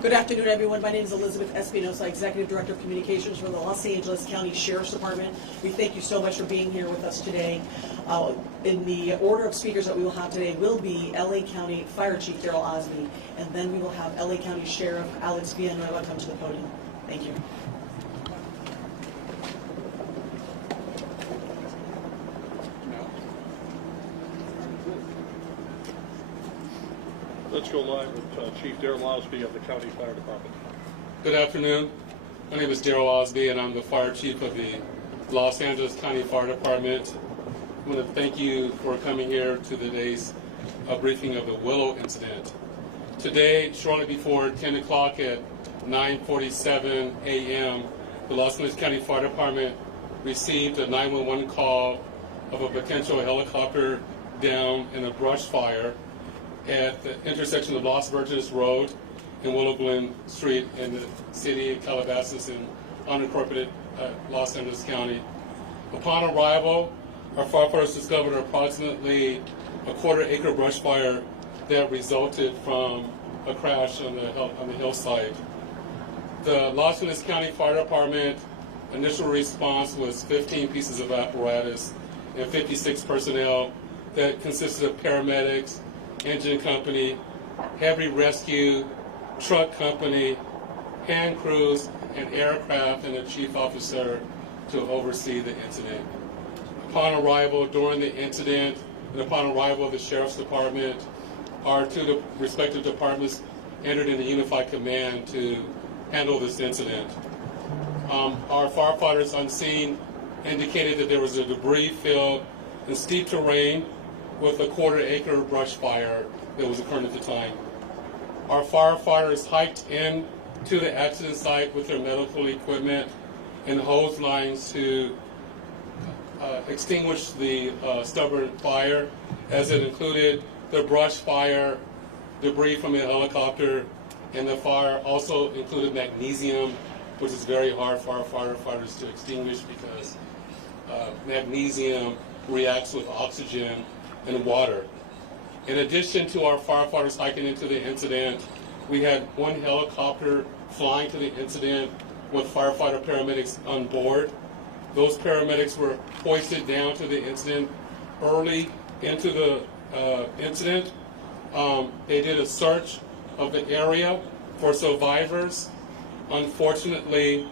Good afternoon, everyone. My name is Elizabeth Espinosa, Executive Director of Communications for the Los Angeles County Sheriff's Department. We thank you so much for being here with us today. In the order of speakers that we will have today will be LA County Fire Chief Darrell Osby, and then we will have LA County Sheriff R.I.P. come to the podium. Thank you. Let's go live with Chief Darrell Osby of the County Fire Department. Good afternoon. My name is Darrell Osby, and I'm the Fire Chief of the Los Angeles County Fire Department. I want to thank you for coming here to today's briefing of the Willow incident. Today, shortly before 10 o'clock at 9:47 a.m., the Los Angeles County Fire Department received a 911 call of a potential helicopter down in a brush fire at the intersection of Los Virgenes Road and Willow Glen Street in the city of Calabasas in unincorporated Los Angeles County. Upon arrival, our firefighters discovered approximately a quarter-acre brush fire that resulted from a crash on the hillside. The Los Angeles County Fire Department initial response was 15 pieces of apparatus and 56 personnel that consisted of paramedics, engine company, heavy rescue, truck company, hand crews, and aircraft, and a chief officer to oversee the incident. Upon arrival during the incident, and upon arrival of the Sheriff's Department, our two respective departments entered into unified command to handle this incident. Our firefighters on scene indicated that there was a debris field in steep terrain with a quarter-acre brush fire that was occurring at the time. Our firefighters hiked in to the accident site with their medical equipment and hose lines to extinguish the stubborn fire, as it included the brush fire, debris from a helicopter, and the fire also included magnesium, which is very hard for our firefighters to extinguish because magnesium reacts with oxygen and water. In addition to our firefighters hiking into the incident, we had one helicopter flying to the incident with firefighter paramedics on board. Those paramedics were hoisted down to the incident early into the incident. They did a search of the area for survivors. Unfortunately,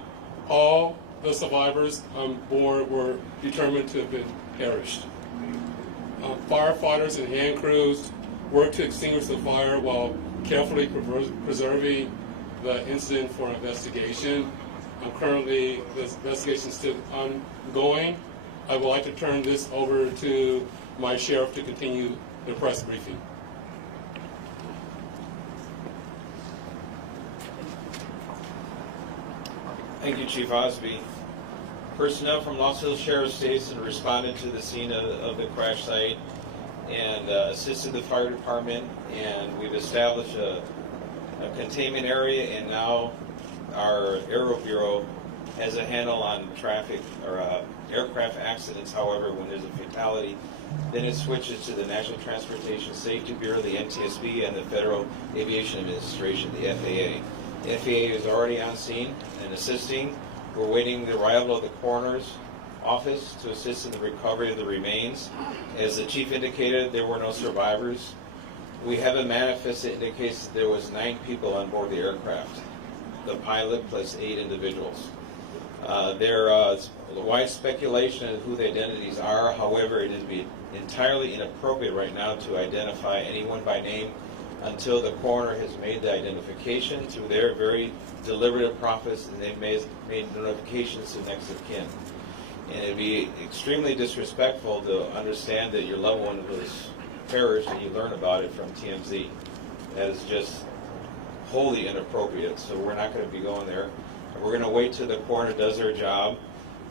all the survivors on board were determined to have been perished. Firefighters and hand crews worked to extinguish the fire while carefully preserving the incident for investigation. Currently, this investigation is still ongoing. I would like to turn this over to my sheriff to continue the press briefing. Thank you, Chief Osby. Personnel from Los Angeles Sheriff's Station responded to the scene of the crash site and assisted the fire department, and we've established a containment area, and now our Aero Bureau has a handle on traffic or aircraft accidents. However, when there's a fatality, then it switches to the National Transportation Safety Bureau, the NTSB, and the Federal Aviation Administration, the FAA. The FAA is already on scene and assisting. We're waiting the arrival of the coroner's office to assist in the recovery of the remains. As the chief indicated, there were no survivors. We have a manifest that indicates that there was 9 people on board the aircraft, the pilot plus 8 individuals. There is wide speculation of who the identities are. However, it would be entirely inappropriate right now to identify anyone by name until the coroner has made the identification through their very deliberative process, and they've made notifications to next of kin. And it'd be extremely disrespectful to understand that your loved one was perished and you learn about it from TMZ. That is just wholly inappropriate, so we're not going to be going there. We're going to wait till the coroner does their job,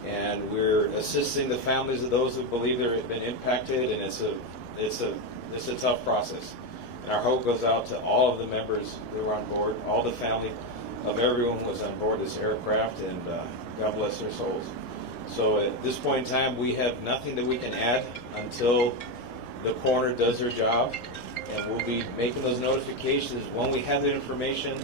and we're assisting the families of those who believe they've been impacted, and it's a tough process. And our hope goes out to all of the members who were on board, all the family of everyone who was on board this aircraft, and God bless their souls. So at this point in time, we have nothing that we can add until the coroner does their job, and we'll be making those notifications when we have the information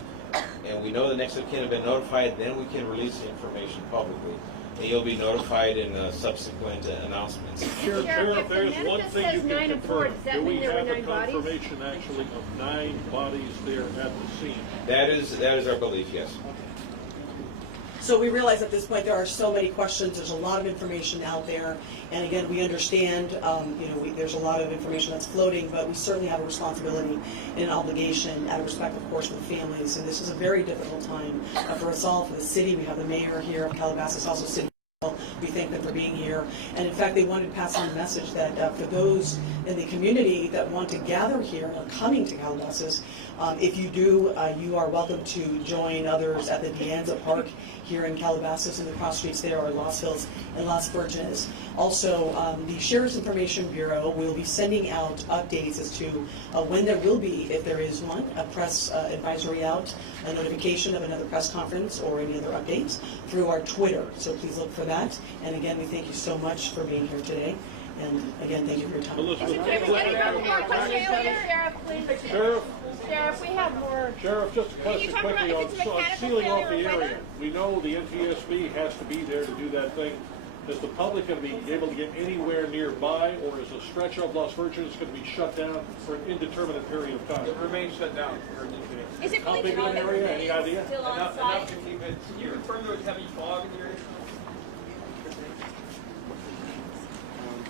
and we know the next of kin have been notified, then we can release the information publicly. And you'll be notified in subsequent announcements. Sheriff, Sheriff, there's if the one manifest thing you says can 9 and 4, confirm. does that Do we mean there were have a 9 bodies? confirmation actually of 9 bodies there at the scene? That is our belief, yes. So we realize at this point there are so many questions, there's a lot of information out there, and again, we understand, there's a lot of information that's floating, but we certainly have a responsibility and an obligation out of respect, of course, for the families, and this is a very difficult time for us all, for the city. We have the mayor here of Calabasas, also city. We thank them for being here, and in fact, they wanted to pass on the message that for those in the community that want to gather here or coming to Calabasas, if you do, you are welcome to join others at the Dianza Park here in Calabasas, and the cross streets there are Los Hills and Las Virgenes. Also, the Sheriff's Information Bureau will be sending out updates as to when there will be, if there is one, a press advisory out, a notification of another press conference or any other updates through our Twitter. So please look for that. And again, we thank you so much for being here today. And again, thank you for your time. Elizabeth, Sheriff, please. Sheriff, we have more. Sheriff, just a Can question you talk quickly about on if it's a mechanical sealing off the failure or area. weather? We know the NTSB has to be there to do that thing. Is the public going to be able to get anywhere nearby, or is a stretch of Las Virgenes going to be shut down for an indeterminate period of time? It remains shut down. Is it How really big of an area? Any idea? still on Enough site? to keep it. Can you confirm there was heavy fog in the area?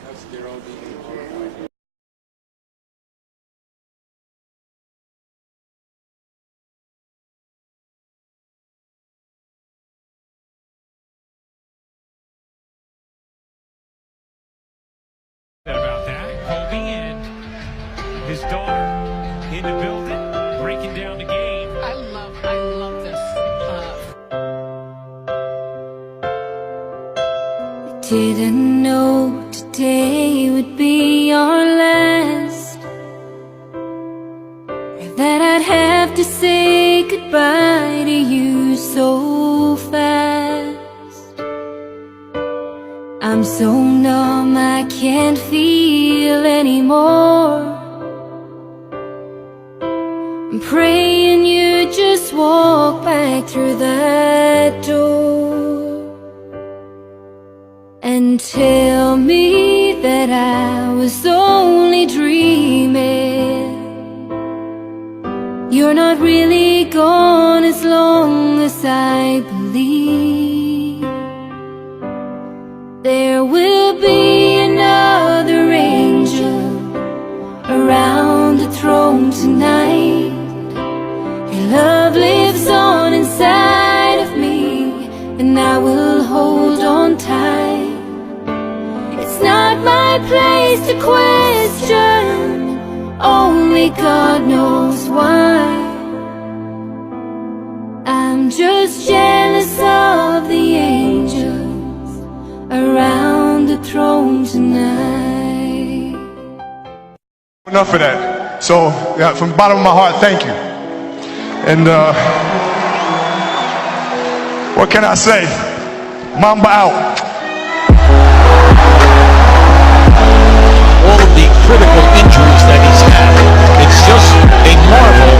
That's Daryl. About that, Kobe and his daughter in the building, breaking down the game. I love this. Didn't know today would be our last, or that I'd have to say goodbye to you so fast. I'm so numb I can't feel anymore. I'm praying you just walk back through that door and tell me that I was only dreaming. You're not really gone as long as I believe. There will be another angel around the throne tonight. Your love lives on inside of me, and I will hold on tight. It's not my place to question, only God knows why. I'm just jealous of the angels around the throne tonight. Enough of that. So, yeah, from the bottom of my heart, thank you. And what can I say? Mamba out. All of the critical injuries that he's had, it's just a marvel